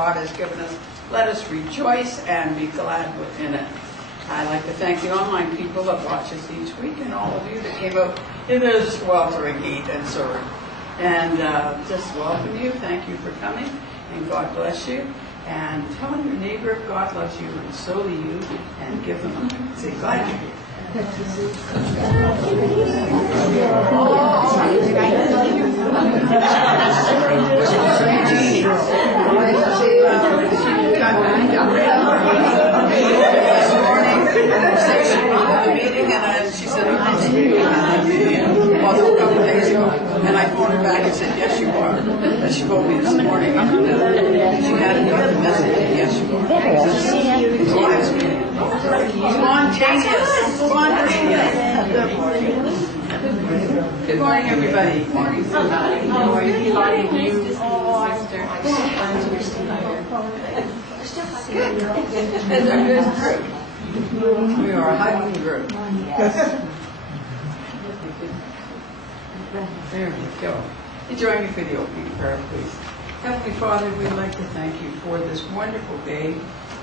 God has given us. Let us rejoice and be glad within it. I'd like to thank the online people that watch us each week and all of you that came out in this sweltering heat and surf. And just welcome you. Thank you for coming. And God bless you. And tell your neighbor God loves you and so do you. And give them a say glad you're here. Meeting and she said, I'm speaking at the meeting. Well, a couple of days ago. And I phoned her back and said, yes, you are. And she phoned me this morning and she had another message. Yes, you are. Spontaneous. Good morning, everybody. Good morning, somebody. How are you? And a good group. We are a hugging group. There we go. Join me for the opening prayer, please. Heavenly Father, we'd like to thank you for this wonderful day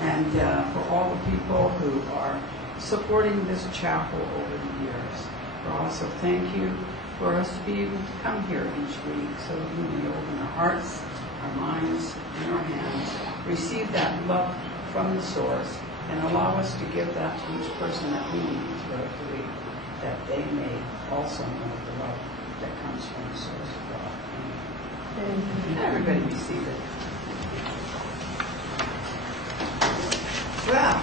and for all the people who are supporting this chapel over the years. We also thank you for us to be able to come here each week so that we may open our hearts, our minds, and our hands, receive that love from the source, and allow us to give that to each person that we need throughout the week, that they may also know the love that comes from the source of God. Amen. Everybody be seated. Well,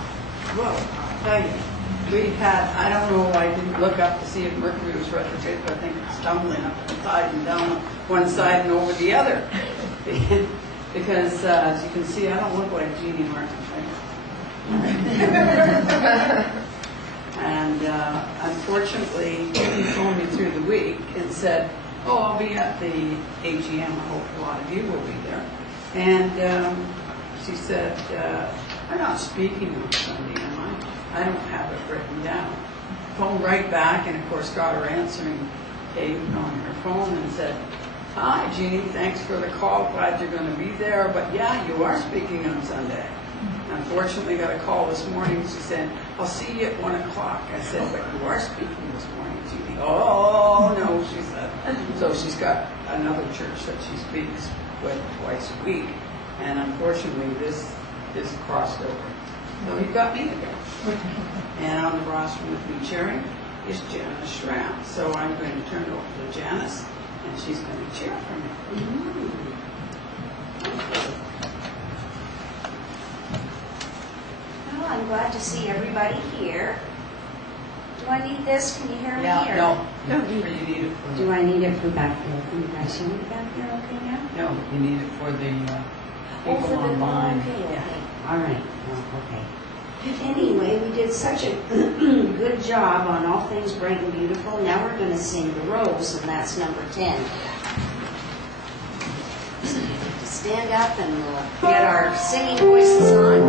I'll tell you, we had, I don't know, I didn't look up to see if Mercury was retrograde, but I think it's tumbling up one side and down one side and over the other. Because, as you can see, I don't look like Jeannie Martin, right? And unfortunately, he phoned me through the week and said, oh, I'll be at the AGM. I hope a lot of you will be there. And she said, I'm not speaking on Sunday, am I? I don't have it written down. Phoned right back and, of course, got her answering Kate on her phone and said, hi, Jeannie, thanks for the call. Glad you're going to be there. But, yeah, you are speaking on Sunday. Unfortunately, got a call this morning. She said, I'll see you at 1 o'clock. I said, but you are speaking this morning, Jeannie. Oh, no, she said. So she's got another church that she speaks with twice a week. And unfortunately, this is crossed over. So you've got me again. And on the roster with me cheering is Janis Schram. So I'm going to turn it over to Janis, and she's going to cheer for me. Well, I'm glad to see everybody here. Do I need this? Can you hear me? Yeah, no. No, you need it for Do I need it from back there? Can you guys hear me back there okay now? No, you need it for the people for online. Okay, okay. Yeah. All right. Well, okay. Anyway, we did such a good job on All Things Bright and Beautiful. Now we're going to sing The Rose, and that's number 10. So you have to stand up and we'll get our singing voices on.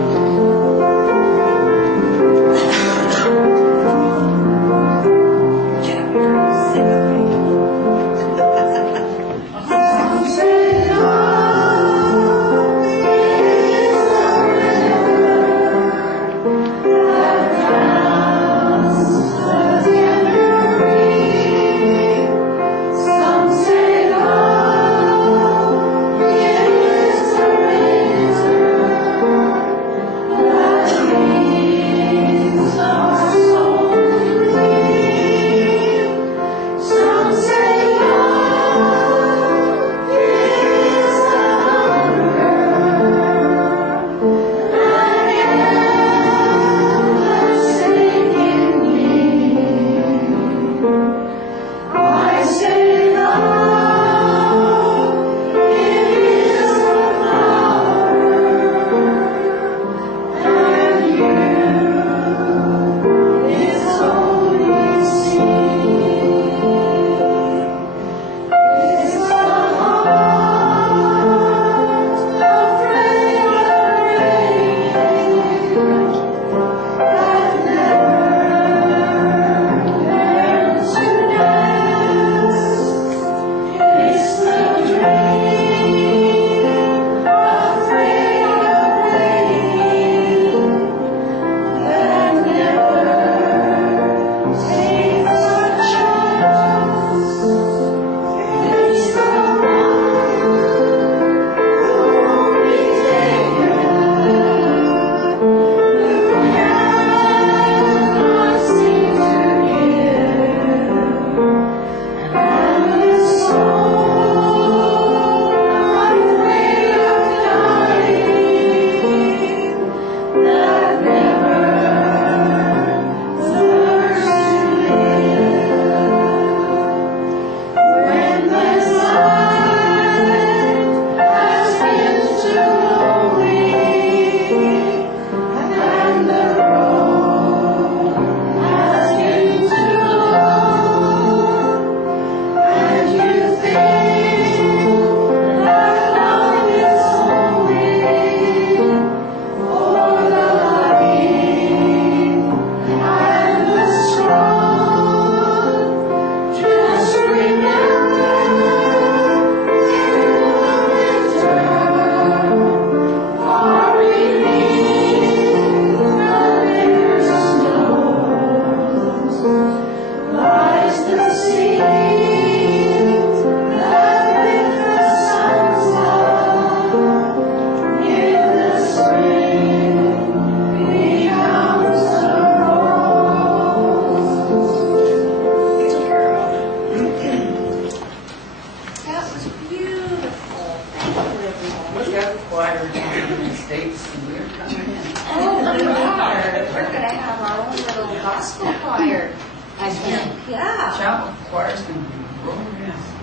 gospel choir, I think. Yeah. Chapel choirs and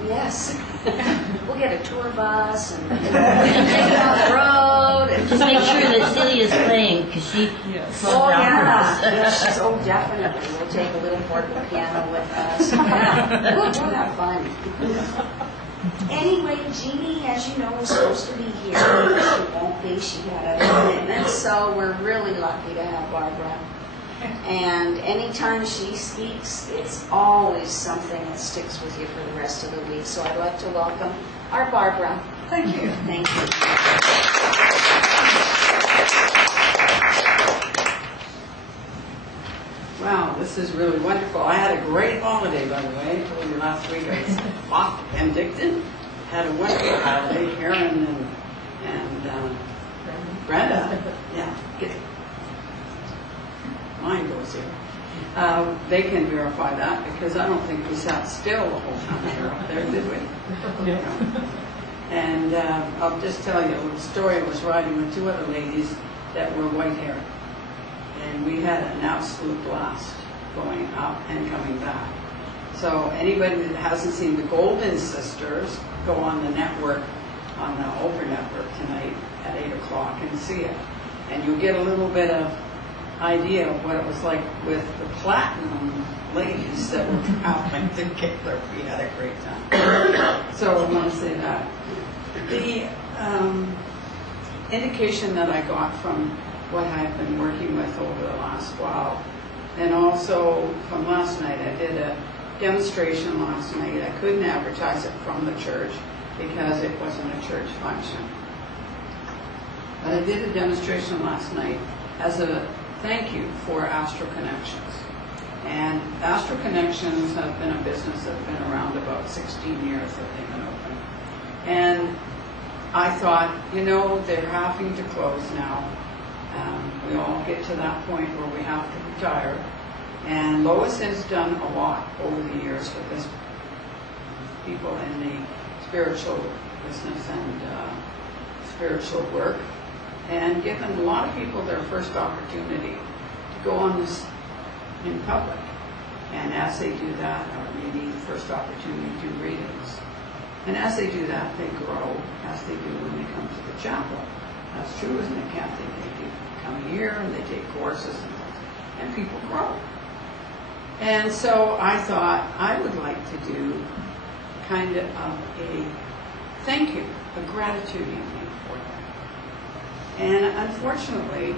Yes. We'll get a tour bus and take it on the road. And Just make sure that Celia's playing, because she slows oh, down yeah. for us. Yeah, she's, oh, definitely. We'll take a little portable piano with us. Yeah. We'll have fun. Anyway, Jeannie, as you know, was supposed to be here. She won't be. She had other commitments. So we're really lucky to have Barbara. And anytime she speaks, it's always something that sticks with you for the rest of the week. So I'd like to welcome our Barbara. Thank you. Thank you. Wow, this is really wonderful. I had a great holiday, by the way. I told you last week I was off to Penticton. Had a wonderful holiday. Karen and Brenda. Yeah. Mine goes here. They can verify that because I don't think we sat still the whole time we were up there, did we? No. And I'll just tell you a little story. I was riding with two other ladies that were white-haired. And we had an absolute blast going up and coming back. So anybody that hasn't seen the Golden Sisters, go on the network, on the Oprah network tonight at 8 o'clock and see it. And you'll get a little bit of idea of what it was like with the platinum ladies that were traveling together. We had a great time. So I want to say that. The indication that I got from what I've been working with over the last while, and also from last night, I did a demonstration last night. I couldn't advertise it from the church because it wasn't a church function. But I did a demonstration last night as a thank you for Astro Connections. And Astro Connections have been a business that's been around about 16 years that they've been open. And I thought, you know, they're having to close now. We all get to that point where we have to retire. And Lois has done a lot over the years with this people in the spiritual business and spiritual work, and given a lot of people their first opportunity to go on this in public. And as they do that, or maybe the first opportunity to do readings. And as they do that, they grow, as they do when they come to the chapel. That's true, isn't it, Kathy? They come here and they take courses and people grow. And so I thought I would like to do kind of a thank you, a gratitude evening for them. And unfortunately,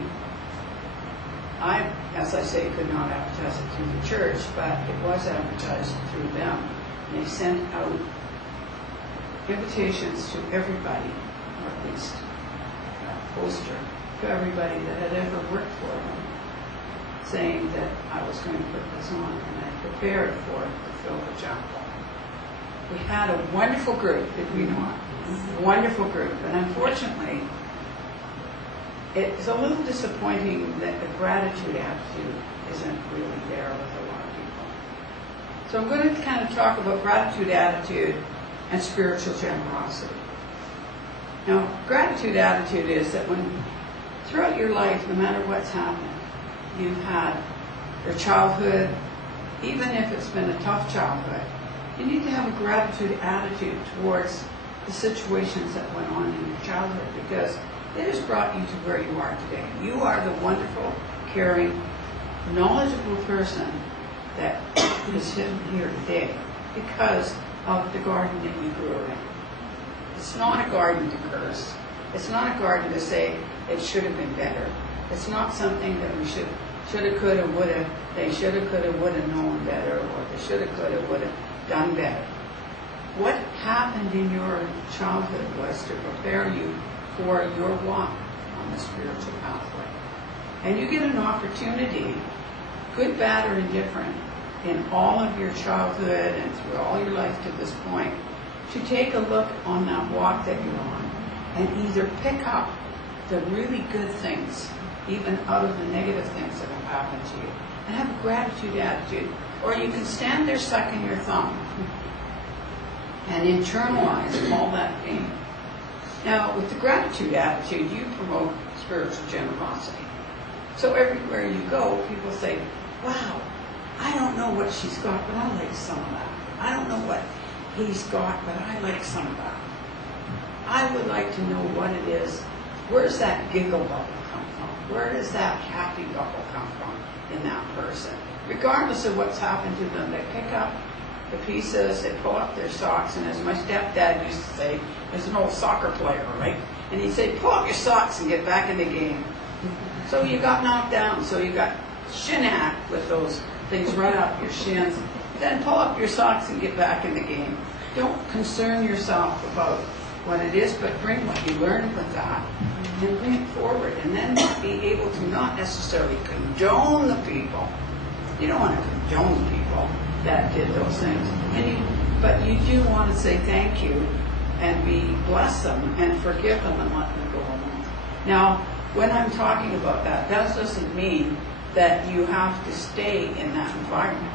I, as I say, could not advertise it through the church, but it was advertised through them. And they sent out invitations to everybody, or at least a poster, to everybody that had ever worked for them, saying that I was going to put this on, and I prepared for it to fill the chapel. We had a wonderful group, did we not? A wonderful group, and unfortunately, it's a little disappointing that the gratitude attitude isn't really there with a lot of people. So I'm going to kind of talk about gratitude attitude and spiritual generosity. Now, gratitude attitude is that when throughout your life, no matter what's happened, you've had your childhood, even if it's been a tough childhood, you need to have a gratitude attitude towards the situations that went on in your childhood, because it has brought you to where you are today. You are the wonderful, caring, knowledgeable person that is sitting here today because of the garden that you grew in. It's not a garden to curse. It's not a garden to say it should have been better. It's not something that we shoulda, coulda, woulda, they shoulda, coulda, woulda known better, or they shoulda, coulda, woulda done better. What happened in your childhood was to prepare you for your walk on the spiritual pathway. And you get an opportunity, good, bad, or indifferent, in all of your childhood and through all your life to this point, to take a look on that walk that you're on and either pick up the really good things, even out of the negative things that have happened to you, and have a gratitude attitude. Or you can stand there sucking your thumb and internalize all that pain. Now, with the gratitude attitude, you promote spiritual generosity. So everywhere you go, people say, wow, I don't know what she's got, but I like some of that. I don't know what he's got, but I like some of that. I would like to know what it is. Where's that giggle bubble come from? Where does that happy bubble come from in that person? Regardless of what's happened to them, they pick up the pieces, they pull up their socks, and as my stepdad used to say, there's an old soccer player, right? And he'd say, pull up your socks and get back in the game. So you got knocked down, so you got shin-hacked with those things right up your shins. Then pull up your socks and get back in the game. Don't concern yourself about what it is, but bring what you learned with that and bring it forward. And then be able to not necessarily condone the people. You don't want to condone people that did those things. But you do want to say thank you and bless them and forgive them and let them go along. Now, when I'm talking about that, that doesn't mean that you have to stay in that environment.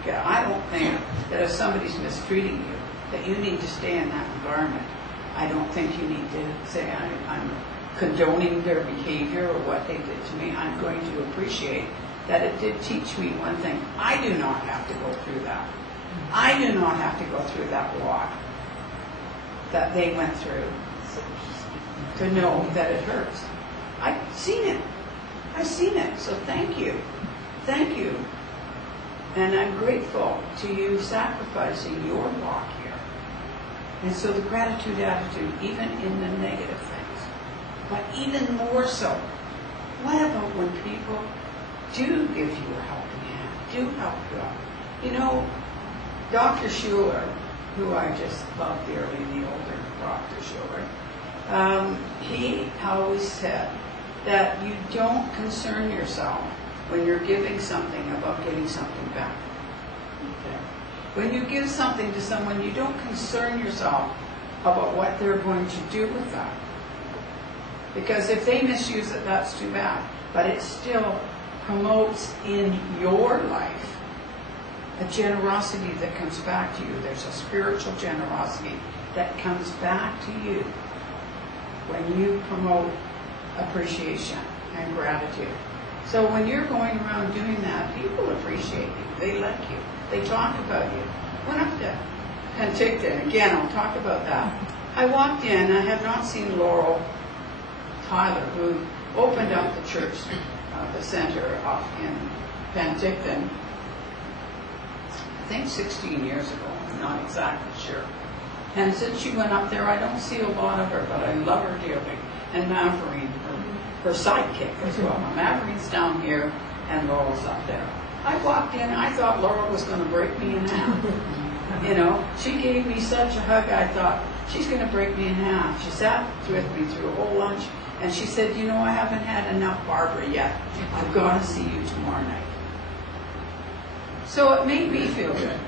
Okay, I don't think that if somebody's mistreating you, that you need to stay in that environment. I don't think you need to say I'm condoning their behavior or what they did to me. I'm going to appreciate that it did teach me one thing. I do not have to go through that. I do not have to go through that walk that they went through to know that it hurts. I've seen it. I've seen it. So thank you. Thank you. And I'm grateful to you sacrificing your walk here. And so the gratitude attitude, even in the negative things, but even more so, what about when people do give you a helping hand, do help you out? You know, Dr. Schuller, who I just love dearly, the older Dr. Schuller, he always said that you don't concern yourself when you're giving something about getting something back. Okay. When you give something to someone, you don't concern yourself about what they're going to do with that. Because if they misuse it, that's too bad. But it still promotes in your life a generosity that comes back to you. There's a spiritual generosity that comes back to you when you promote appreciation and gratitude. So when you're going around doing that, people appreciate you. They like you. They talk about you. Went up to Penticton. Again, I'll talk about that. I walked in. I had not seen Laurel Tyler, who opened up the church, the center up in Penticton, I think 16 years ago. I'm not exactly sure. And since she went up there, I don't see a lot of her, but I love her dearly. And Maverine, her sidekick as well. Maverine's down here, and Laurel's up there. I walked in, I thought Laurel was going to break me in half. You know, she gave me such a hug, I thought, she's going to break me in half. She sat with me through a whole lunch, and she said, you know, I haven't had enough Barbara yet. I've got to see you tomorrow night. So it made me feel good.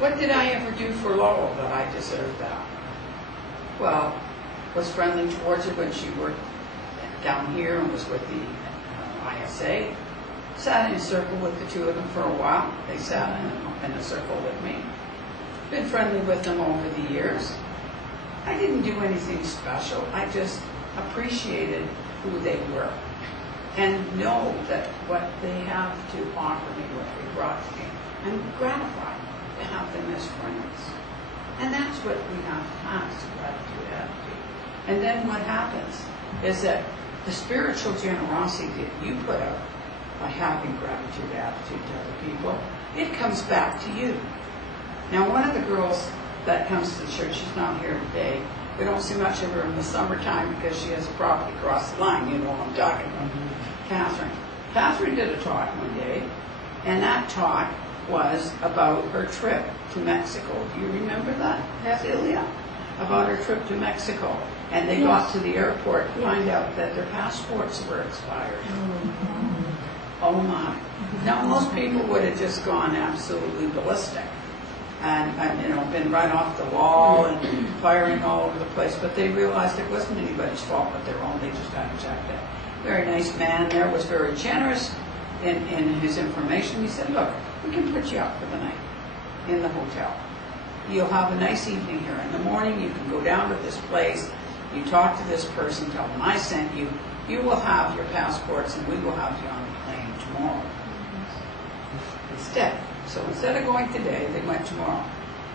What did I ever do for Laurel that I deserved that? Well, was friendly towards her when she worked down here and was with the ISA. Sat in a circle with the two of them for a while. They sat in a circle with me. Been friendly with them over the years. I didn't do anything special. I just appreciated who they were and know that what they have to offer me, what they brought to me. I'm gratified to have them as friends. And that's what we have to have, is a gratitude attitude. And then what happens is that the spiritual generosity that you put out by having gratitude attitude to other people, it comes back to you. Now, one of the girls that comes to the church, she's not here today. We don't see much of her in the summertime because she has a property across the line. You know what I'm talking about. Catherine. Catherine did a talk one day, and that talk was about her trip to Mexico. Do you remember that, Ilya? About her trip to Mexico. And they got to the airport to find out that their passports were expired. Oh my. Now, most people would have just gone absolutely ballistic and you know, been right off the wall and firing all over the place, but they realized it wasn't anybody's fault but their own. They just got to check that. Very nice man there, was very generous in his information. He said, look, we can put you up for the night in the hotel. You'll have a nice evening here. In the morning, you can go down to this place, you talk to this person, tell them I sent you. You will have your passports, and we will have you on the plane tomorrow. instead. So instead of going today, they went tomorrow.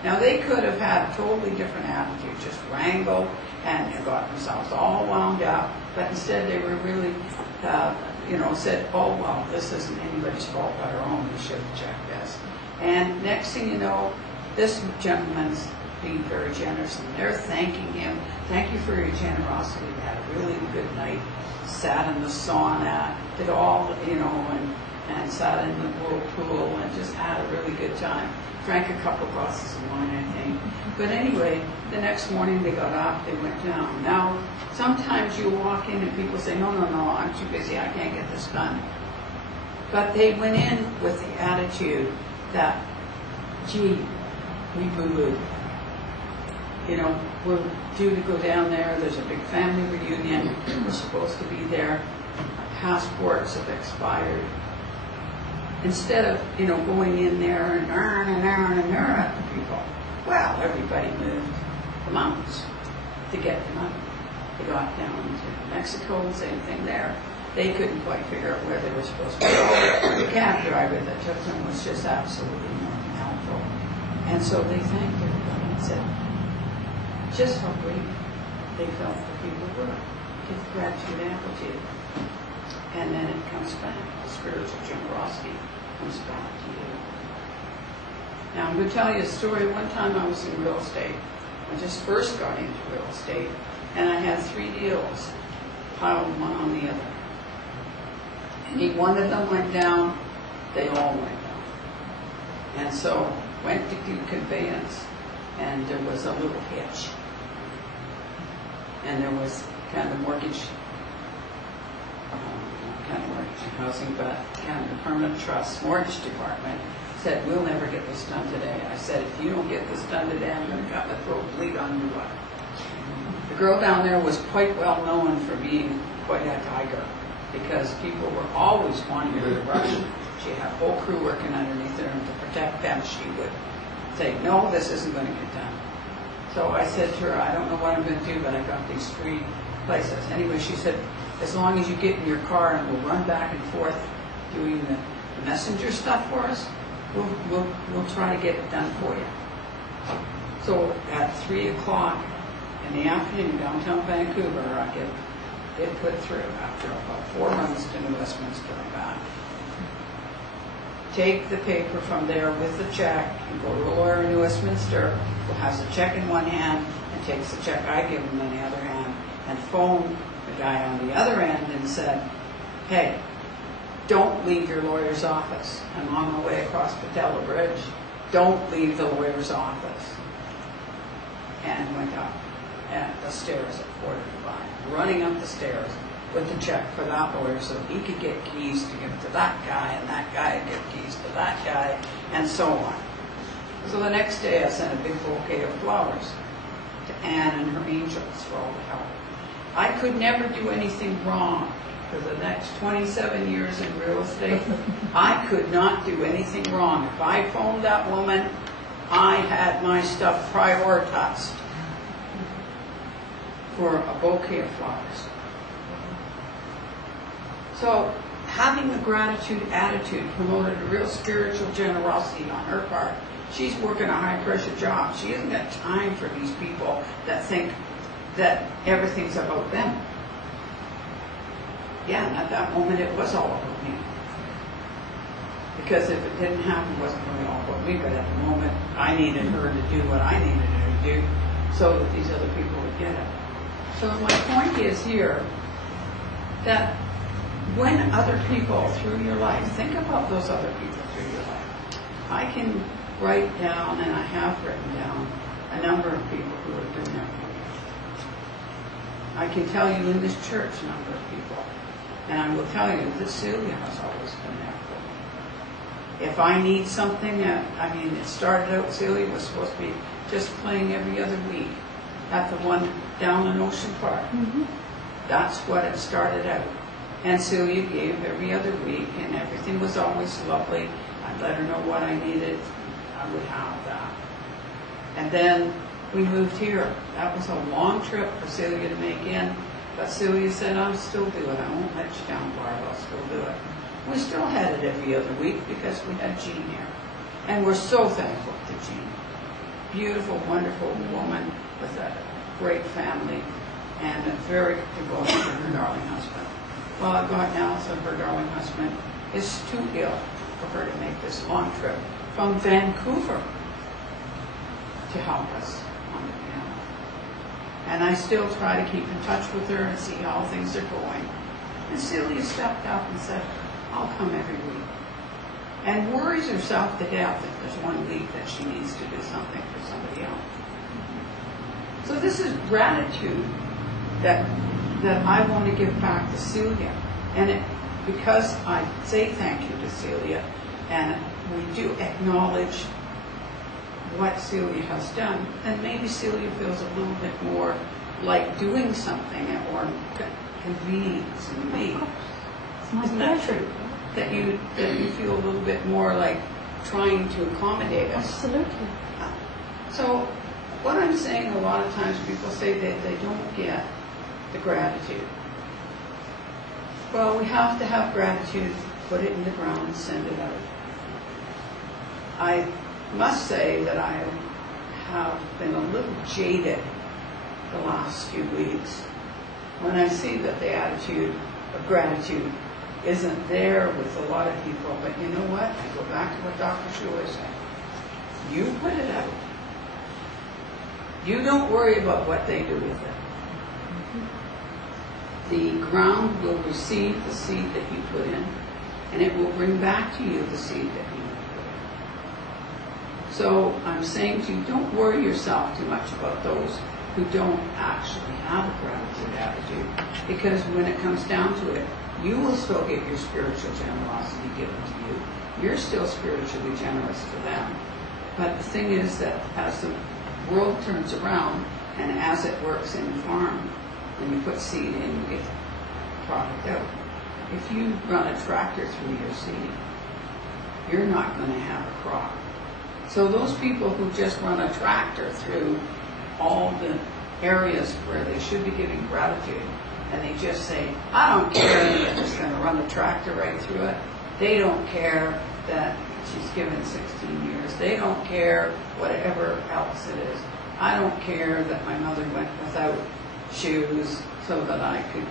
Now they could have had a totally different attitude, just wrangled and got themselves all wound up, but instead they were really, said, oh well, this isn't anybody's fault but our own, we should have checked this. And next thing you know, this gentleman's being very generous and they're thanking him. Thank you for your generosity. We had a really good night. Sat in the sauna, did all, and sat in the whirlpool and just had a really good time. Drank a couple glasses of wine, I think. But anyway, the next morning they got up, they went down. Now, sometimes you walk in and people say, no, I'm too busy, I can't get this done. But they went in with the attitude that, gee, we boo-booed. We're due to go down there, there's a big family reunion, we're supposed to be there, our passports have expired. Instead of, going in there and at the people, well, everybody moved the mountains to get the money. They got down to Mexico, same thing there. They couldn't quite figure out where they were supposed to go. The cab driver that took them was just absolutely unhelpful. And so they thanked everybody and said, just how great they felt the people were. Give gratitude and amplitude. And then it comes back. The spiritual generosity comes back to you. Now, I'm going to tell you a story. One time I was in real estate. I just first got into real estate, and I had 3 deals piled one on the other. And one of them went down, they all went down. And so went to do conveyance, and there was a little hitch. And there was kind of mortgage, kind of mortgage and housing, but kind of the permanent trust mortgage department said, we'll never get this done today. I said, if you don't get this done today, I'm going to cut my throat, bleed on you. The girl down there was quite well known for being quite a tiger, because people were always wanting her to rush. She had a whole crew working underneath her, and to protect them, she would say, no, this isn't going to get done. So I said to her, I don't know what I'm going to do, but I got these 3 places. Anyway, she said, as long as you get in your car and we'll run back and forth doing the messenger stuff for us, we'll try to get it done for you. So at 3 o'clock in the afternoon, downtown Vancouver, I get it put through after about 4 runs to New Westminster and back. Take the paper from there with the check and go to a lawyer in New Westminster who has the check in one hand and takes the check I give him in the other hand, and phone the guy on the other end and said, hey, don't leave your lawyer's office. I'm on my way across Patella Bridge. Don't leave the lawyer's office. And went up the stairs at 4:45, running up the stairs with the check for that lawyer so he could get keys to give to that guy, and that guy would get keys to that guy, and so on. So the next day I sent a big bouquet of flowers to Anne and her angels for all the help. I could never do anything wrong for the next 27 years in real estate. I could not do anything wrong. If I phoned that woman, I had my stuff prioritized for a bouquet of flowers. So having a gratitude attitude promoted a real spiritual generosity on her part. She's working a high-pressure job. She hasn't got time for these people that think that everything's about them. Yeah, and at that moment it was all about me. Because if it didn't happen, it wasn't really all about me, but at the moment I needed her to do what I needed her to do so that these other people would get it. So my point is here that when other people through your life, think about those other people through your life. I can write down, and I have written down, a number of people who have been there for me. I can tell you in this church a number of people. And I will tell you that Celia has always been there for me. If I need something, it started out, Celia was supposed to be just playing every other week at the one down in Ocean Park. Mm-hmm. That's what it started out. And Celia gave every other week, and everything was always lovely. I'd let her know what I needed. I would have that. And then we moved here. That was a long trip for Celia to make in. But Celia said, I'll still do it. I won't let you down, Barb. I'll still do it. We still had it every other week because we had Jean here. And we're so thankful to Jean. Beautiful, wonderful woman with a great family and a very devoted to her darling husband. Well, it got now so her darling husband is too ill for her to make this long trip from Vancouver to help us on the piano. And I still try to keep in touch with her and see how things are going. And Celia stepped up and said, I'll come every week. And worries herself to death if there's one week that she needs to do something for somebody else. So this is gratitude that I want to give back to Celia. And because I say thank you to Celia, and we do acknowledge what Celia has done, and maybe Celia feels a little bit more like doing something or convenience in me. Isn't that true? That you feel a little bit more like trying to accommodate us. Absolutely. So what I'm saying, a lot of times people say that they don't get the gratitude. Well, we have to have gratitude, put it in the ground and send it out. I must say that I have been a little jaded the last few weeks when I see that the attitude of gratitude isn't there with a lot of people. But you know what? I go back to what Dr. Schuler said. You put it out. You don't worry about what they do with it. The ground will receive the seed that you put in, and it will bring back to you the seed that you put in. So I'm saying to you, don't worry yourself too much about those who don't actually have a gratitude attitude, because when it comes down to it, you will still get your spiritual generosity given to you. You're still spiritually generous to them. But the thing is that as the world turns around, and as it works in the farm, when you put seed in, you get product out. If you run a tractor through your seed, you're not going to have a crop. So those people who just run a tractor through all the areas where they should be giving gratitude, and they just say, I don't care, they're just going to run the tractor right through it. They don't care that she's given 16 years. They don't care whatever else it is. I don't care that my mother went without shoes so that I could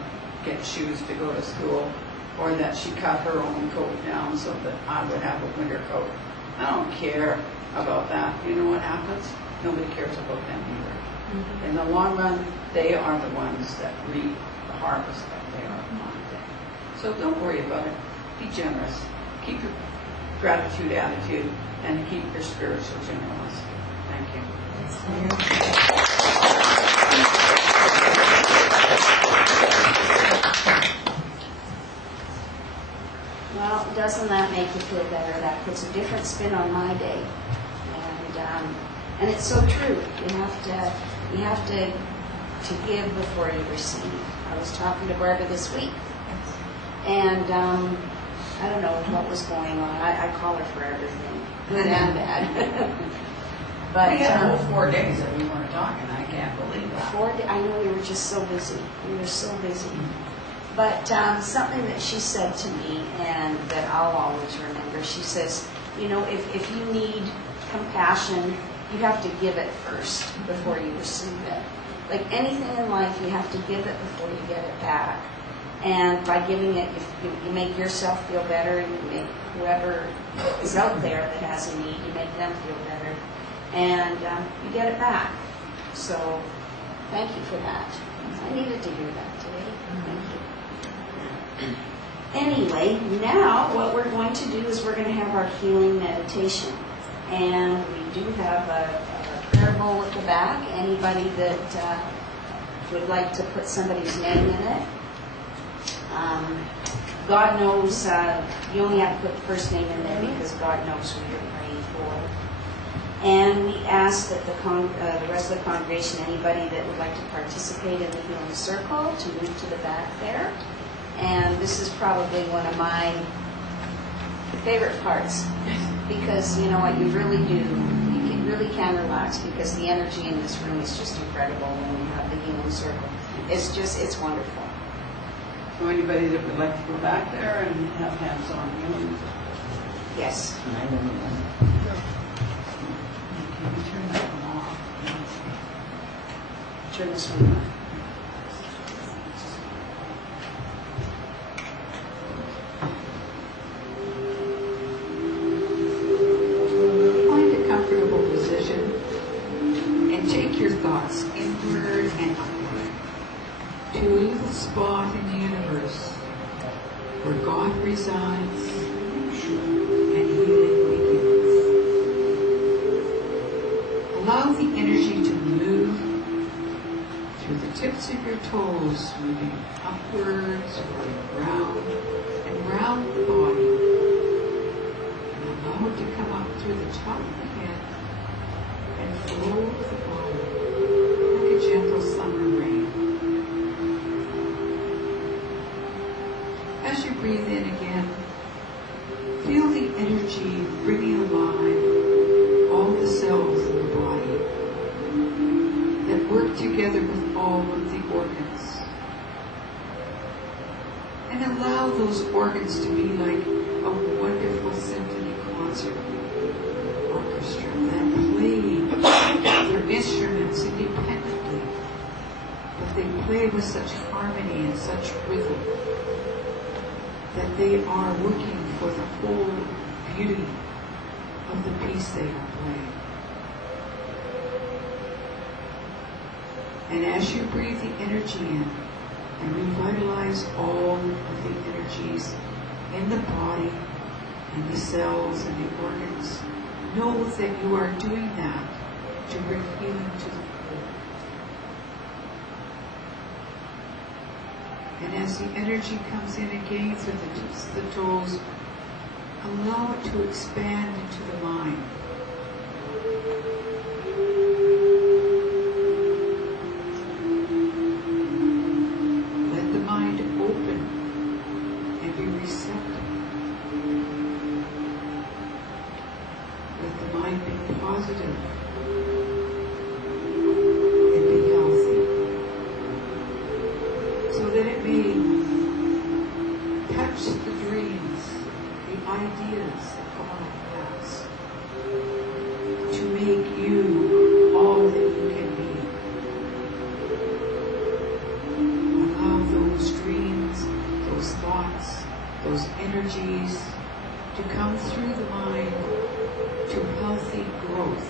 get shoes to go to school, or that she cut her own coat down so that I would have a winter coat. I don't care about that. You know what happens? Nobody cares about them either. Mm-hmm. In the long run, they are the ones that reap the harvest that they are planting. So don't worry about it. Be generous. Keep your gratitude attitude and keep your spiritual generosity. Thank you. Well, doesn't that make you feel better? That puts a different spin on my day, and it's so true. You have to give before you receive. I was talking to Barbara this week, and I don't know what was going on. I call her for everything, good and bad. But we had a whole 4 days that we weren't talking. I can't believe that. I know we were just so busy. We were so busy. But something that she said to me, and that I'll always remember, she says, you know, if you need compassion, you have to give it first before you receive it. Like anything in life, you have to give it before you get it back. And by giving it, you make yourself feel better, and you make whoever is out there that has a need, you make them feel better. And you get it back. So thank you for that. I needed to hear that today. Thank you. Anyway, now what we're going to do is we're going to have our healing meditation. And we do have a prayer bowl at the back. Anybody that would like to put somebody's name in it. God knows, you only have to put the first name in there because God knows who you're praying for. And we ask that the rest of the congregation, anybody that would like to participate in the healing circle, to move to the back there. And this is probably one of my favorite parts, because you know what, you really do, you really can relax, because the energy in this room is just incredible when we have the healing circle. It's wonderful. So anybody that would like to go back there and have hands-on viewing, Yes. I don't know. can you turn that one off? Turn this one on. Find a comfortable position and take your thoughts inward and upward to a little spot in the universe where God resides and healing begins. Allow the energy to move through the tips of your toes, moving upwards, going round and round the body. Allow it to come up through the top of the head and flow over the body like a gentle summer rain. As you breathe in again, feel the energy bringing alive all the cells in the body that work together with all of the organs. And allow those organs to be like a wonderful symphony concert orchestra that play their instruments independently, but they play with such harmony and such rhythm that they are working for the whole beauty of the piece they are playing. And as you breathe the energy in and revitalize all of the energies in the body, in the cells and the organs, know that you are doing that to bring healing to the whole. And as the energy comes in again through the tips of the toes, allow it to expand into the mind. Let the mind open and be receptive. Let the mind be positive and be healthy, so that it may touch the dreams, the ideas that God has to make you all that you can be. Allow those dreams, those thoughts, those energies to come through the mind to healthy growth,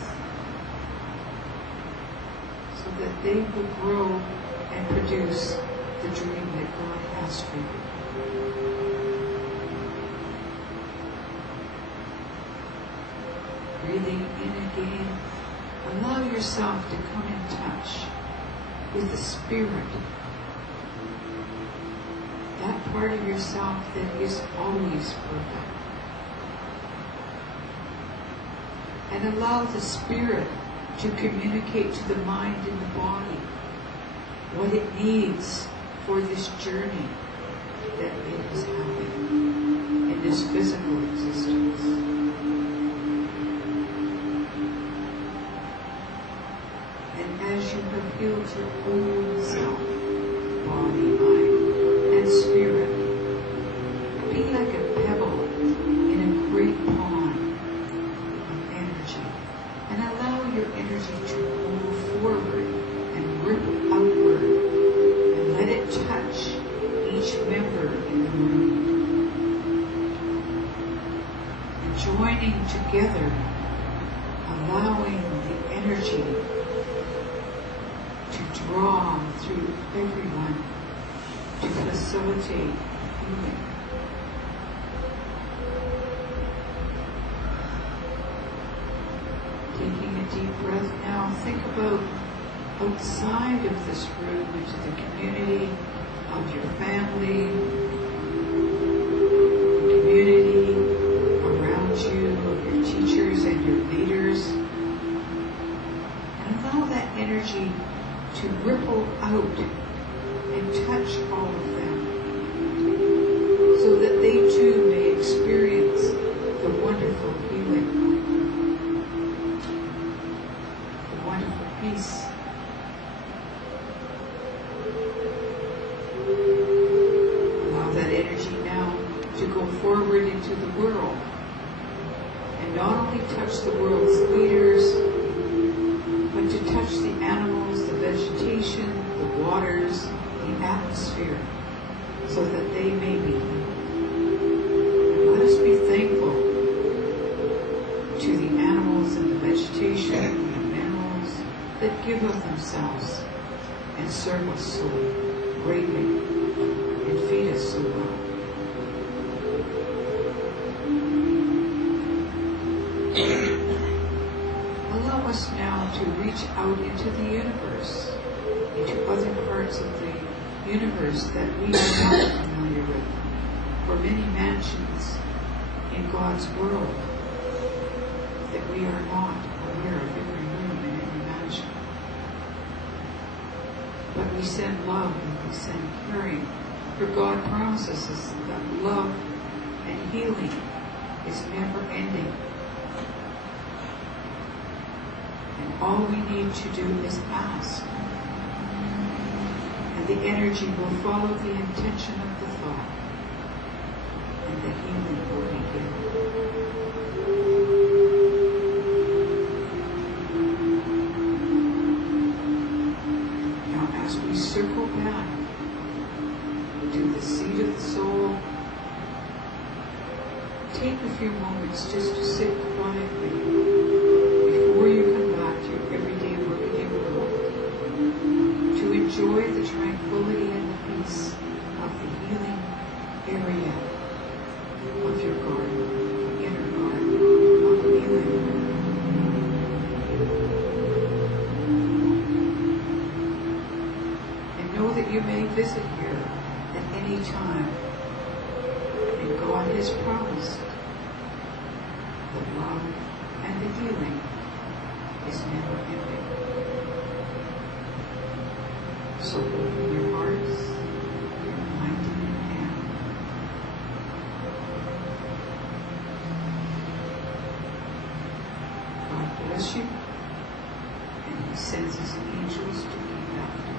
so that they will grow and produce the dream that God has for you. Breathing in again, allow yourself to come in touch with the Spirit, that part of yourself that is always perfect. And allow the Spirit to communicate to the mind and the body what it needs for this journey that it is having in this physical existence. And as you have healed your own self, body, mind, and spirit, be like a pebble in a great pond of energy, and allow your energy to move forward and ripple outward, and let it touch each member in the room. And joining together, allowing the energy to draw through everyone to facilitate healing. Taking a deep breath now, think about outside of this room into the community of your family, the community around you, of your teachers and your leaders, and allow that energy to ripple out and touch all of them, so that they too may experience the wonderful healing, the wonderful peace. not only touch the world's leaders, but to touch the animals, the vegetation, the waters, the atmosphere, so that they may be. And let us be thankful to the animals and the vegetation and the minerals that give of themselves and serve us so greatly and feed us so well. Allow us now to reach out into the universe, into other parts of the universe that we are not familiar with, for many mansions in God's world that we are not aware of every room in every mansion. But we send love and we send caring, for God promises us that love and healing is never ending. And all we need to do is ask. And the energy will follow the intention of the thought. And the healing will begin. Now as we circle back to the seat of the soul, take a few moments just to sit quietly before you come back to your everyday workaday world, to enjoy the tranquility and the peace of the healing area of your garden, the inner garden of healing. And know that you may visit here at any time, and God has promised that love and the healing is never ending. So open your hearts, your mind, and your hand. God bless you, and He sends His angels to keep after you.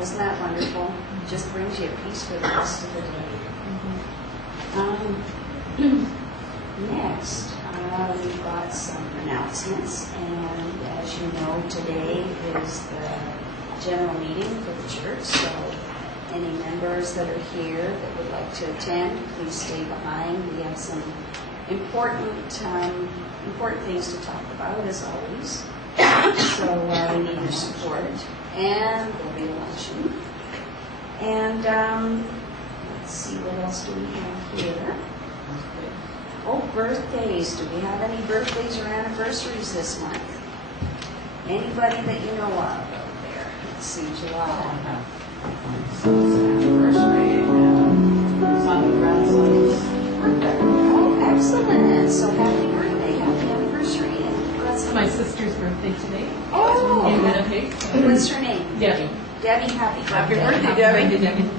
Isn't that wonderful? It just brings you peace for the rest of the day. Next, we've got some announcements, and as you know, today is the general meeting for the church, so any members that are here that would like to attend, please stay behind. We have some important things to talk about, as always. So we need your support. And there'll be a luncheon. And let's see, what else do we have here? Oh, birthdays. Do we have any birthdays or anniversaries this month? Anybody that you know of out there? Let's see, July. Anniversary, son and grandson's birthday. Oh, excellent. So happy birthday, happy anniversary. And grandson my sister's birthday today in Oh, Winnipeg. what's her name? Debbie. Debbie, happy Happy birthday. birthday, Debbie. Debbie.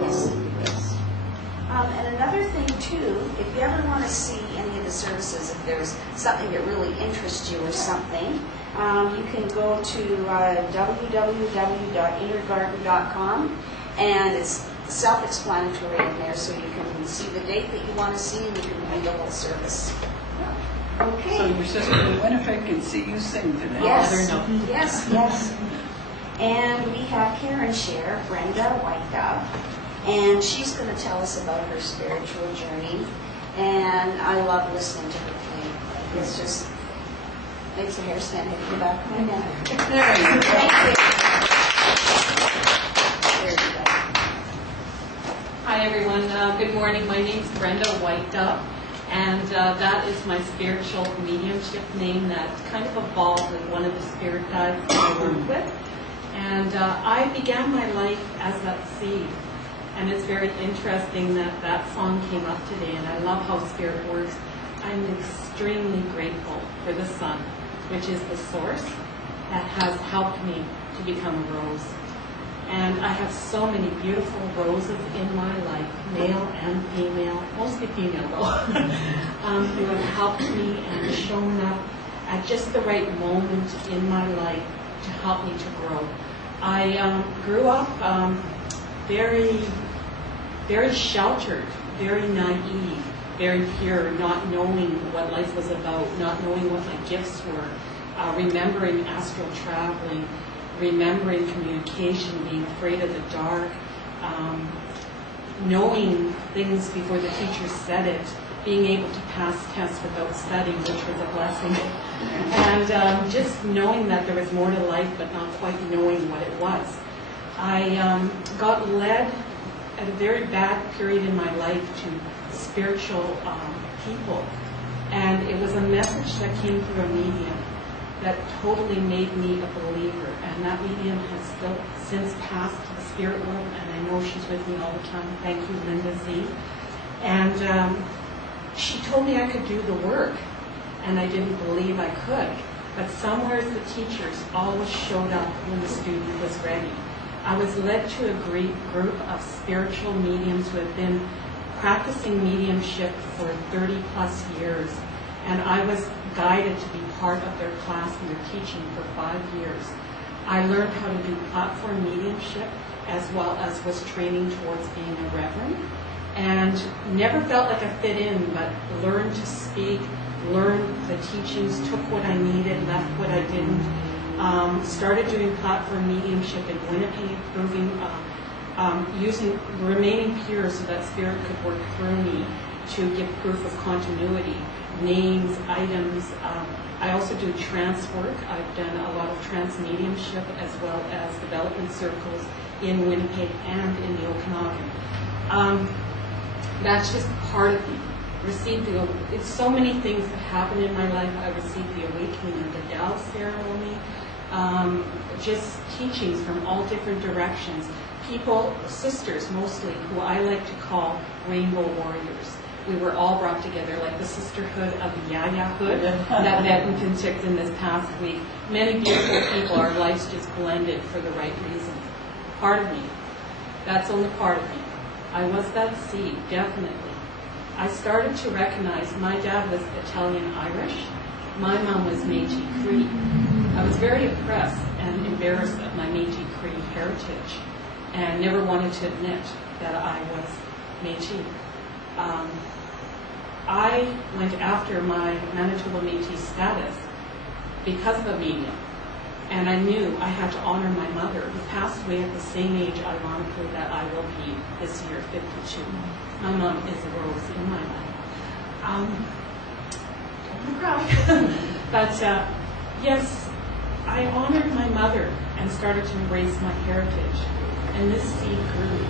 Yes, yes. And another thing too, if you ever want to see any of the services, if there's something that really interests you or something, you can go to www.innergarden.com, and it's self-explanatory in there, so you can see the date that you want to see, and you can read the whole service. So Okay. your sister in Winnipeg can see you sing today. Yes, Let her know. yes, yes. And we have Karen share, Brenda White Dove, and she's going to tell us about her spiritual journey. And I love listening to her play. It's just makes the hair stand up in the back of my neck. There you go. Thank you. There you go. Hi everyone, good morning. My name's Brenda White Dove, and that is my spiritual mediumship name that kind of evolved with one of the spirit guides that I work with. And I began my life as that seed. And it's very interesting that that song came up today, and I love how spirit works. I'm extremely grateful for the sun, which is the source that has helped me to become a rose. And I have so many beautiful roses in my life, male and female, mostly female though, who have helped me and shown up at just the right moment in my life to help me to grow. I grew up very sheltered, very naive, very pure, not knowing what life was about, not knowing what my gifts were, remembering astral traveling, remembering communication, being afraid of the dark, knowing things before the teacher said it, being able to pass tests without studying, which was a blessing, and just knowing that there was more to life, but not quite knowing what it was. I got led at a very bad period in my life to spiritual people, and it was a message that came through a medium that totally made me a believer, and that medium has still since passed to the spirit world, and I know she's with me all the time. Thank you, Linda Z. And she told me I could do the work, and I didn't believe I could, but somewhere the teachers always showed up when the student was ready. I was led to a group of spiritual mediums who have been practicing mediumship for 30 plus years, and I was guided to be part of their class and their teaching for 5 years. I learned how to do platform mediumship as well as was training towards being a reverend, and never felt like I fit in, but learned to speak, learned the teachings, took what I needed, left what I didn't. Started doing platform mediumship in Winnipeg, remaining pure so that spirit could work through me to give proof of continuity, names, items. I also do trance work. I've done a lot of trance mediumship as well as development circles in Winnipeg and in the Okanagan. That's just part of me. It's so many things that happen in my life. I received the awakening of the Tao ceremony, just teachings from all different directions. People, sisters mostly, who I like to call rainbow warriors. We were all brought together like the sisterhood of the Yaya-hood that met in Penticton this past week. Many beautiful people, our lives just blended for the right reasons. Part of me. That's only part of me. I was that seed, definitely. I started to recognize my dad was Italian-Irish. My mom was Métis Cree. I was very oppressed and embarrassed of my Métis Cree heritage and never wanted to admit that I was Métis. I went after my Manitoba Métis status because of a medium And I knew I had to honor my mother, who passed away at the same age, ironically, that I will be this year, 52. My mom is a rose in my life. Don't cry. But yes, I honored my mother and started to embrace my heritage. And this seed grew.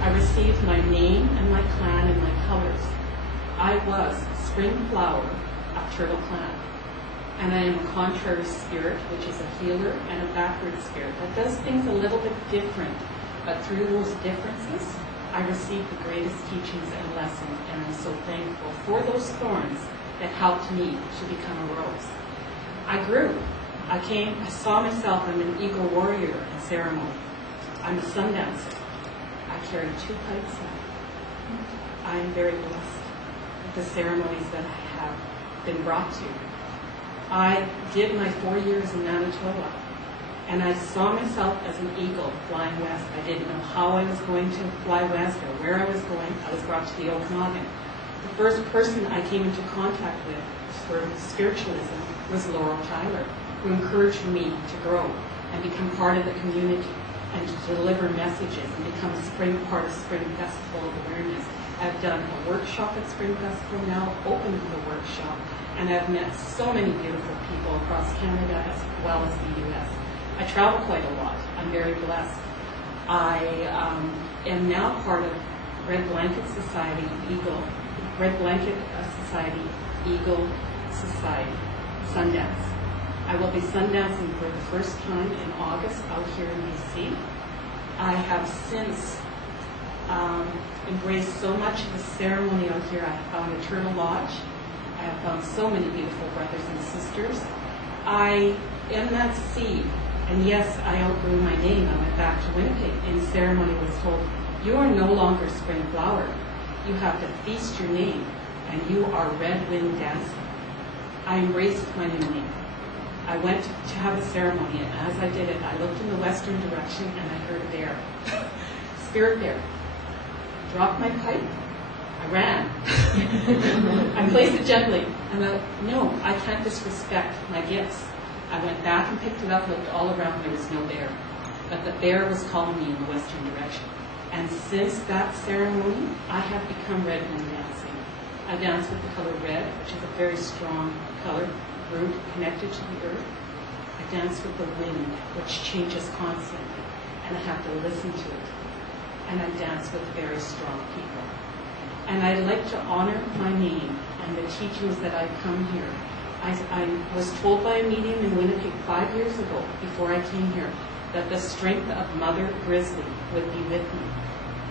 I received my name and my clan and my colors. I was Spring Flower of Turtle Clan. And I am a contrary spirit, which is a healer and a backward spirit that does things a little bit different. But through those differences, I received the greatest teachings and lessons, and I'm so thankful for those thorns that helped me to become a rose. I grew. I saw myself, I'm an eagle warrior in ceremony. I'm a sun dancer. I carry 2 pipes now. I am very blessed with the ceremonies that I have been brought to. I did my 4 years in Manitoba, and I saw myself as an eagle flying west. I didn't know how I was going to fly west or where I was going. I was brought to the Okanagan. The first person I came into contact with for spiritualism was Laurel Tyler, who encouraged me to grow and become part of the community and to deliver messages and become part of Spring Festival of Awareness. I've done a workshop at Spring Festival now, opened the workshop, and I've met so many beautiful people across Canada as well as the U.S. I travel quite a lot. I'm very blessed. I am now part of Red Blanket Society, Eagle Society, Sundance. I will be sundancing for the first time in August out here in BC. I have since embraced so much of the ceremony out here. I have found a Turtle Lodge. I have found so many beautiful brothers and sisters. I am that seed. And yes, I outgrew my name. I went back to Winnipeg. In ceremony was told, you are no longer Spring Flower. You have to feast your name, and you are Red Wind Dancing. I embraced my new name. I went to have a ceremony, and as I did it, I looked in the western direction, and I heard a bear. Spirit bear. Dropped my pipe. I ran. I placed it gently, and I thought, no, I can't disrespect my gifts. I went back and picked it up, looked all around, there was no bear. But the bear was calling me in the western direction. And since that ceremony, I have become Red Wind Dancing. I dance with the color red, which is a very strong color, root connected to the earth. I dance with the wind, which changes constantly, and I have to listen to it. And I dance with very strong people. And I like to honor my name and the teachings that I've come here. I was told by a medium in Winnipeg 5 years ago, before I came here, that the strength of Mother Grizzly would be with me.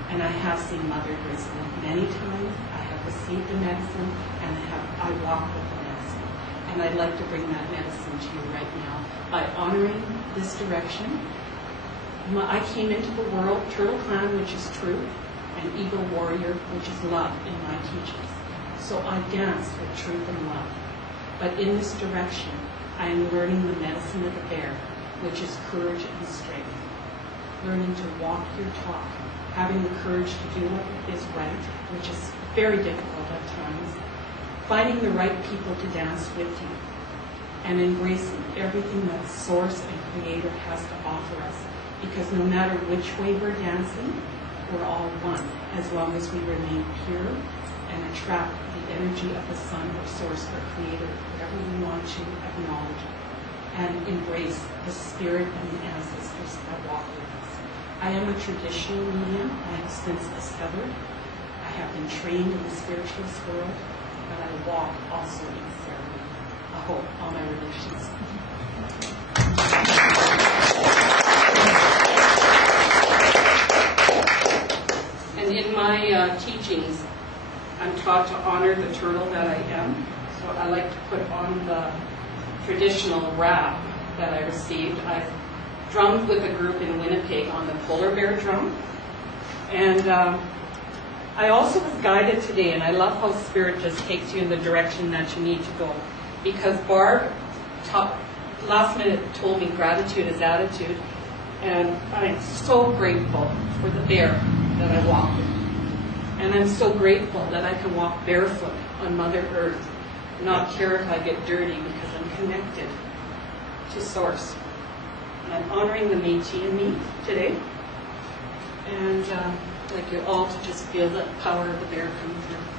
And I have seen Mother Grizzly many times. I have received the medicine, and I walk with the medicine. And I'd like to bring that medicine to you right now by honoring this direction. I came into the world, Turtle Clan, which is truth, and Eagle Warrior, which is love in my teachings. So I dance with truth and love. But in this direction, I am learning the medicine of the bear, which is courage and strength. Learning to walk your talk, having the courage to do what is right, which is very difficult at times. Finding the right people to dance with you, and embracing everything that Source and Creator has to offer us. Because no matter which way we're dancing, we're all one, as long as we remain pure and attract the energy of the Sun or Source or Creator, whatever we want to acknowledge, and embrace the spirit and the ancestors that walk with us. I am a traditional medium. I have since discovered. I have been trained in the spiritualist world, but I walk also in ceremony. I hope all my relations. And in my teachings, I'm taught to honor the turtle that I am. So I like to put on the traditional wrap that I received. I've drummed with a group in Winnipeg on the polar bear drum. And I also was guided today, and I love how Spirit just takes you in the direction that you need to go. Because Barb last minute told me gratitude is attitude. And I'm so grateful for the bear that I walk with. And I'm so grateful that I can walk barefoot on Mother Earth, not care if I get dirty because I'm connected to Source. honoring the Métis in me today. And I'd like you all to just feel the power of the bear coming through.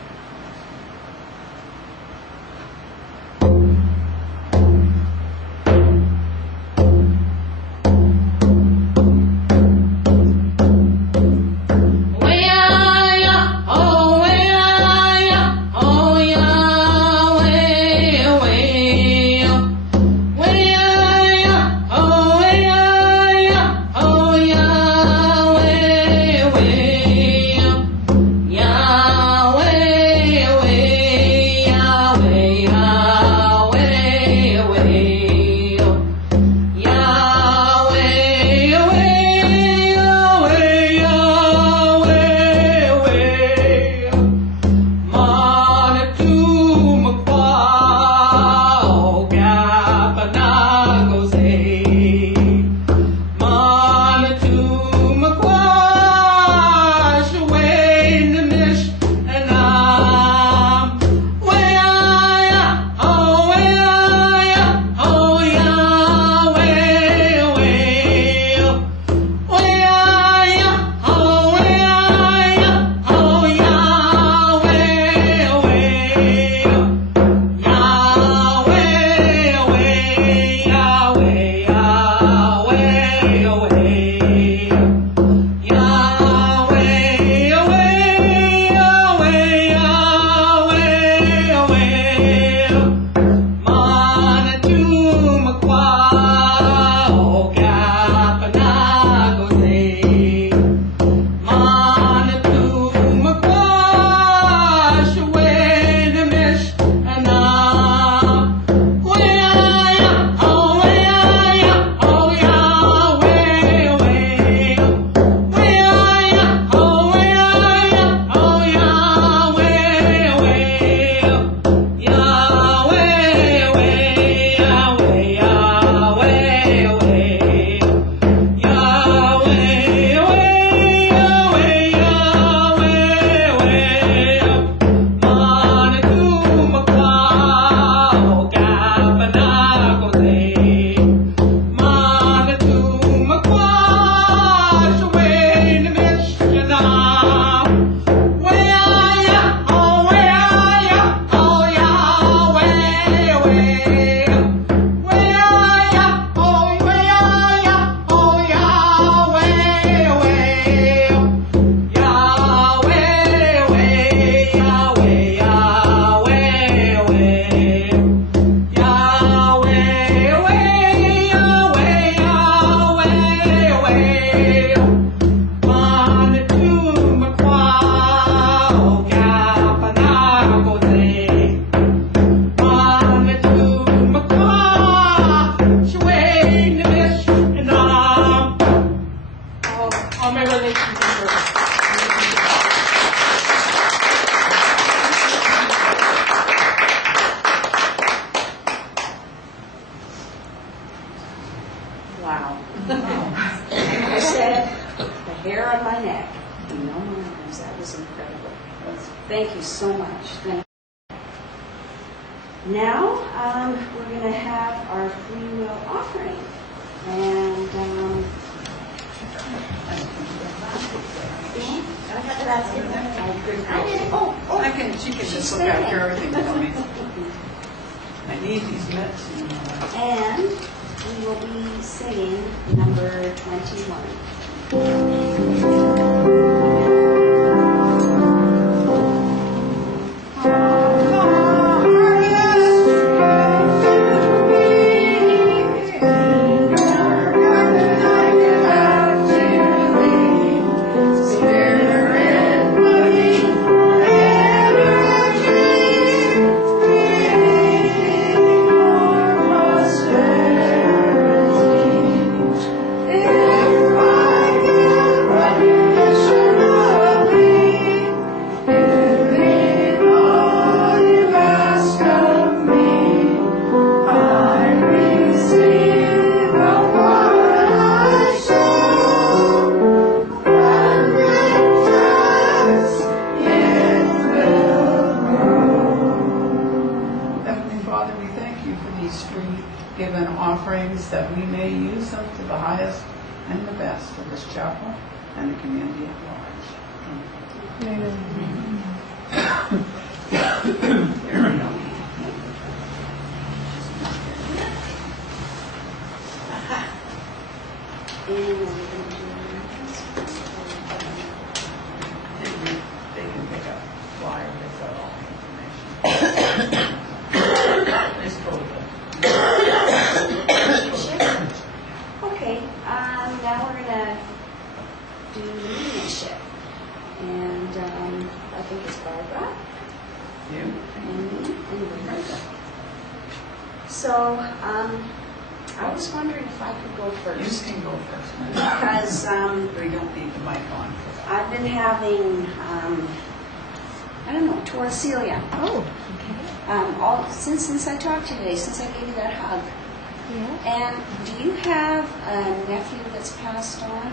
Wow. I said, the hair on my neck, and no more arms. That was incredible. Thank you so much. Thank you. Now, we're going to have our free will offering. And, She can just look after everything for me. I need these mitts. And we will be singing number 21. If I can run offerings, that we may use them to the highest and the best for this chapel and the community at large. There we go. They can pick up flyer, they've got all the information. It's totally. Okay, now we're gonna do leadership. And I think it's Barbara You? and me and Brenda. So, I was wondering if I could go You first. can go first. Because We don't need the mic on for that. I've been having, I don't know, torcilia. Oh, All since I talked to you today, since I gave you that hug. yeah. And do you have a nephew that's passed on,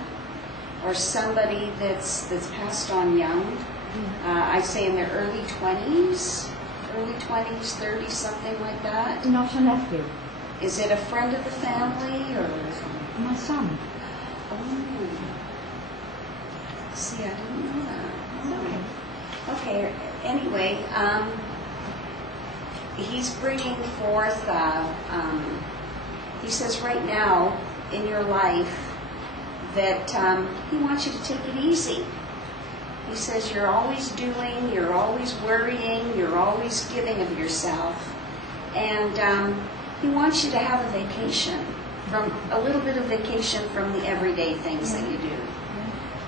or somebody that's passed on young? I'd say in their early 20s, 30s, something like that. Not a nephew. Is it a friend of the family or? My son. Oh, see, I didn't know that. Okay. Anyway, he's bringing forth. He says right now in your life that he wants you to take it easy. He says you're always doing, you're always worrying, you're always giving of yourself, and he wants you to have a vacation, from a little bit of vacation from the everyday things that you do.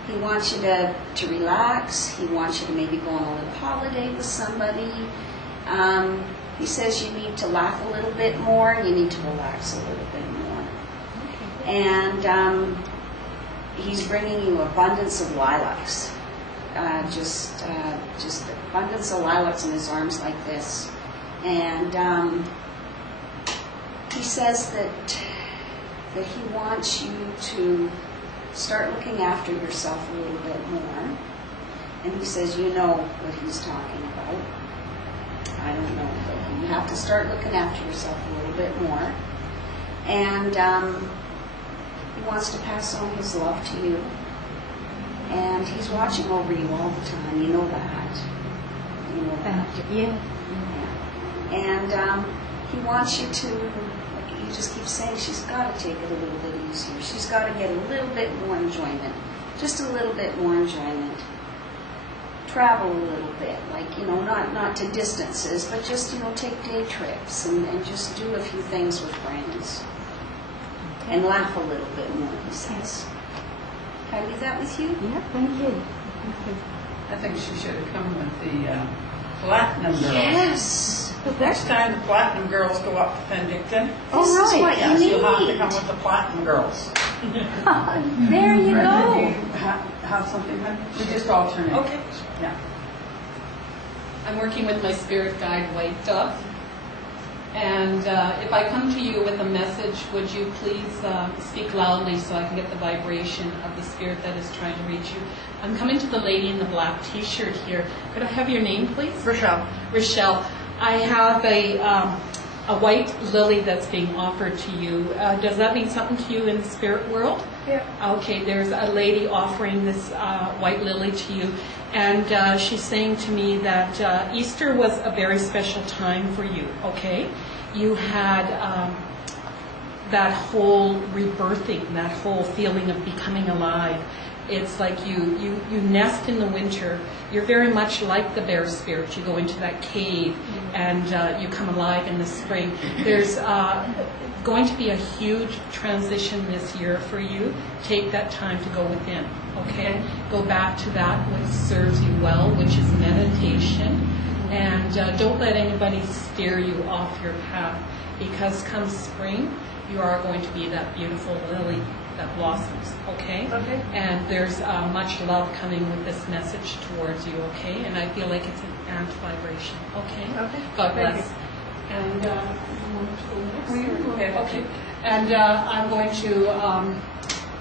He wants you to relax. He wants you to maybe go on a little holiday with somebody. He says you need to laugh a little bit more, and you need to relax a little bit more. And he's bringing you abundance of lilacs. Just abundance of lilacs in his arms like this. And he says that he wants you to start looking after yourself a little bit more. And he says you know what he's talking about. I don't know, but you have to start looking after yourself a little bit more. And he wants to pass on his love to you. And he's watching over you all the time. You know that. You know that. Yeah. And he wants you to, like you just keep saying, she's got to take it a little bit easier. She's got to get a little bit more enjoyment. Just a little bit more enjoyment. Travel a little bit, like, not to distances, but just, take day trips and just do a few things with friends. And laugh a little bit more, he says. Can I leave that with you? Yeah, thank you. I think she should have come with the Platinum Girls. Yes. Next time the Platinum Girls go up to Penticton, This is what yes, you you'll have to need. come with the Platinum Girls. There you Brenda, do go. you have something, honey? We just alternate. Okay. Yeah. I'm working with my spirit guide, White Dove. And if I come to you with a message, would you please speak loudly so I can get the vibration of the spirit that is trying to reach you? I'm coming to the lady in the black t-shirt here. Could I have your name, please? Rochelle. Rochelle. I have a white lily that's being offered to you. Does that mean something to you in the spirit world? Yeah. Okay, there's a lady offering this white lily to you, and she's saying to me that Easter was a very special time for you, okay? You had that whole rebirthing, that whole feeling of becoming alive. It's like you nest in the winter. You're very much like the bear spirit. You go into that cave and you come alive in the spring. There's going to be a huge transition this year for you. Take that time to go within, okay? Go back to that which serves you well, which is meditation. And don't let anybody steer you off your path, because come spring, you are going to be that beautiful lily that blossoms, okay? Okay. And there's much love coming with this message towards you, okay? And I feel like it's an ant vibration, okay? Okay. God Thank bless. And you want to go next? Will you go ahead? Okay. And I'm going to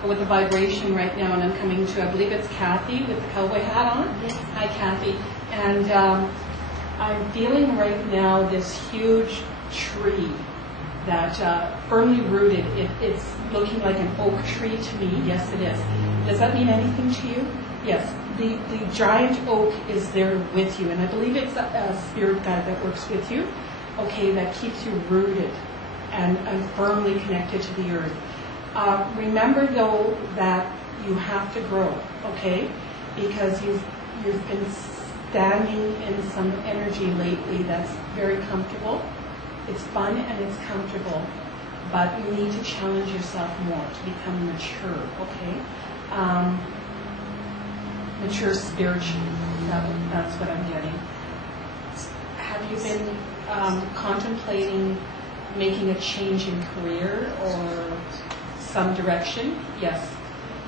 go with the vibration right now, and I'm coming to, I believe it's Kathy with the cowboy hat on. Yes. Hi, Kathy. And I'm feeling right now this huge tree that firmly rooted. It's looking like an oak tree to me. Yes, it is. Does that mean anything to you? Yes. The giant oak is there with you, and I believe it's a spirit guide that works with you, okay, that keeps you rooted and firmly connected to the earth. Remember, though, that you have to grow, okay, because you've been standing in some energy lately that's very comfortable. It's fun and it's comfortable, but you need to challenge yourself more to become mature, okay? Mature spiritually. That's what I'm getting. Have you been contemplating making a change in career or some direction? Yes.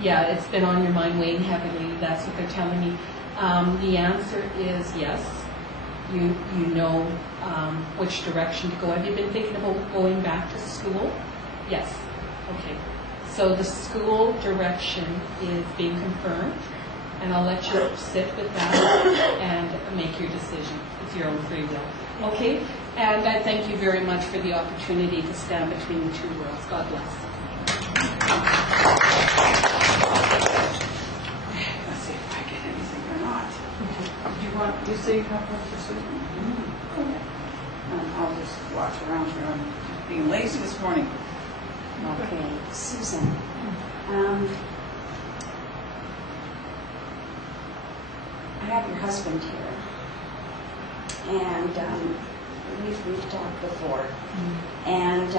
Yeah, it's been on your mind weighing heavily. That's what they're telling me. The answer is yes. You know which direction to go. Have you been thinking about going back to school? Yes. Okay. So the school direction is being confirmed, and I'll let you sit with that and make your decision. It's your own free will. Okay? And I thank you very much for the opportunity to stand between the two worlds. God bless. Let's see if I get anything or not. Do you say you have one for Susan? Go ahead. I'll just watch around here. I'm being lazy this morning. Okay, Susan. I have your husband here, and we've talked before, and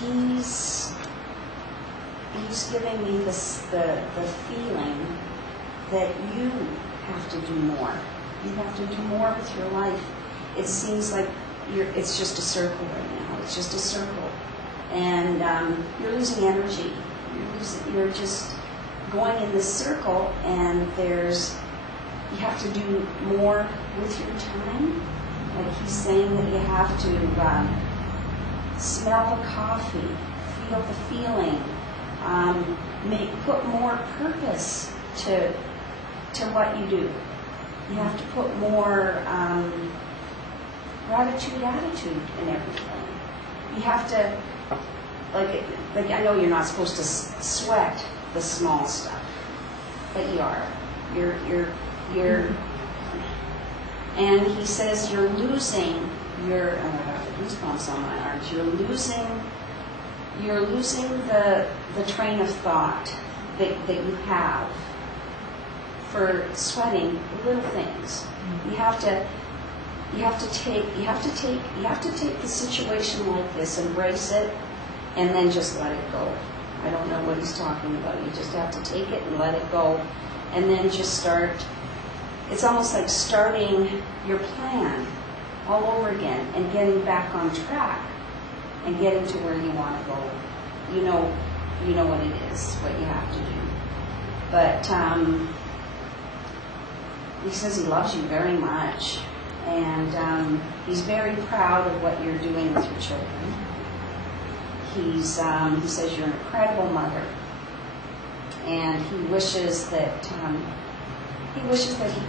he's giving me the feeling that you have to do more. You have to do more with your life. It seems like it's just a circle right now. It's just a circle, and you're losing energy. You're just going in this circle, and you have to do more with your time. Like he's saying that you have to smell the coffee, feel the feeling, put more purpose to what you do. You have to put more attitude in everything. You have to, like I know you're not supposed to sweat the small stuff, but you are. You're, and he says you're losing your, I have goosebumps on my arms, you're losing the train of thought that you have for sweating little things. You have to take the situation like this, embrace it, and then just let it go. I don't know what he's talking about. You just have to take it and let it go, and then just start. It's almost like starting your plan all over again and getting back on track and getting to where you want to go. You know what it is, what you have to do. But he says he loves you very much, and he's very proud of what you're doing with your children. He says you're an incredible mother, and he wishes that he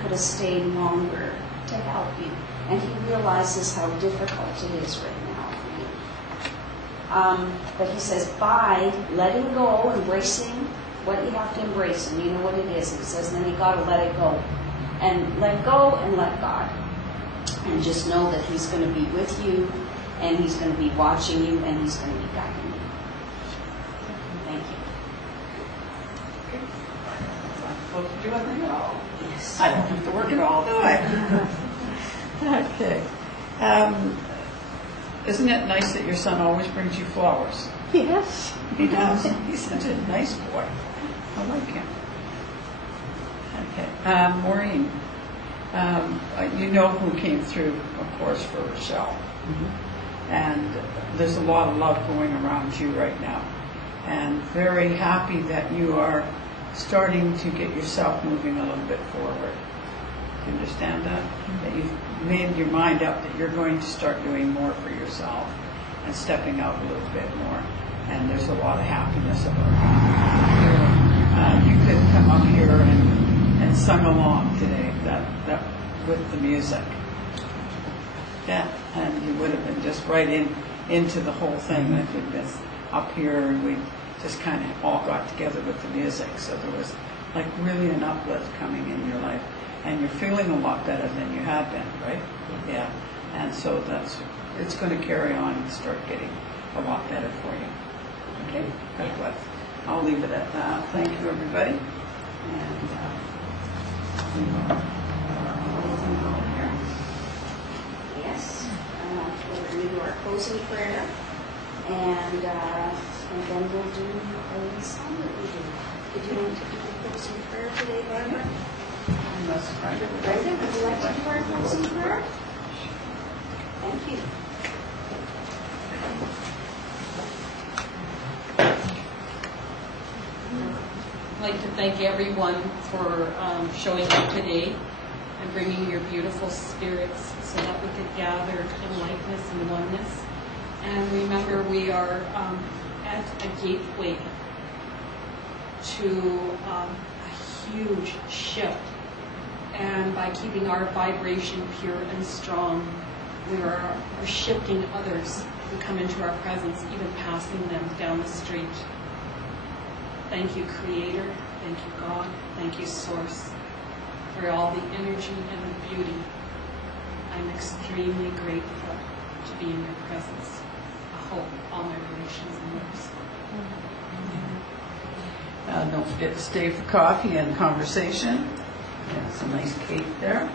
could have stayed longer to help you, and he realizes how difficult it is right now for you. But he says by letting go, embracing what you have to embrace, and you know what it is. He says then you got to let it go, and let go and let God, and just know that He's going to be with you, and He's going to be watching you, and He's going to be guiding you. Thank you. Supposed to do anything at all? Yes. I don't have to work at all, do I? Okay. Isn't it nice that your son always brings you flowers? Yes. He does. He's such a nice boy. I like him. Okay. Maureen, you know who came through, of course, for Rochelle. Mm-hmm. And there's a lot of love going around you right now. And very happy that you are starting to get yourself moving a little bit forward. Do you understand that? Mm-hmm. That you've made your mind up that you're going to start doing more for yourself and stepping out a little bit more. And there's a lot of happiness about that. You could come up here and sung along today that with the music. Yeah, and you would have been just right into the whole thing. Like we'd been up here and we just kind of all got together with the music. So there was like really an uplift coming in your life. And you're feeling a lot better than you have been, right? Yeah. And so it's going to carry on and start getting a lot better for you. Okay? God bless. I'll leave it at that. Thank you, everybody. And Yes, we're going to do our closing prayer, and then we'll do a song that we do. Did you want to do the closing prayer today, Barbara? unless Brenda would Brenda, would you like to do our closing prayer? Thank you. I'd like to thank everyone for showing up today and bringing your beautiful spirits so that we could gather in likeness and oneness. And remember, we are at a gateway to a huge shift. And by keeping our vibration pure and strong, we're shifting others who come into our presence, even passing them down the street. Thank you, Creator. Thank you, God. Thank you, Source, for all the energy and the beauty. I'm extremely grateful to be in your presence. I hope all my relations and yours. don't forget to stay for coffee and conversation. Yeah, some nice cake there.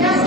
Yeah.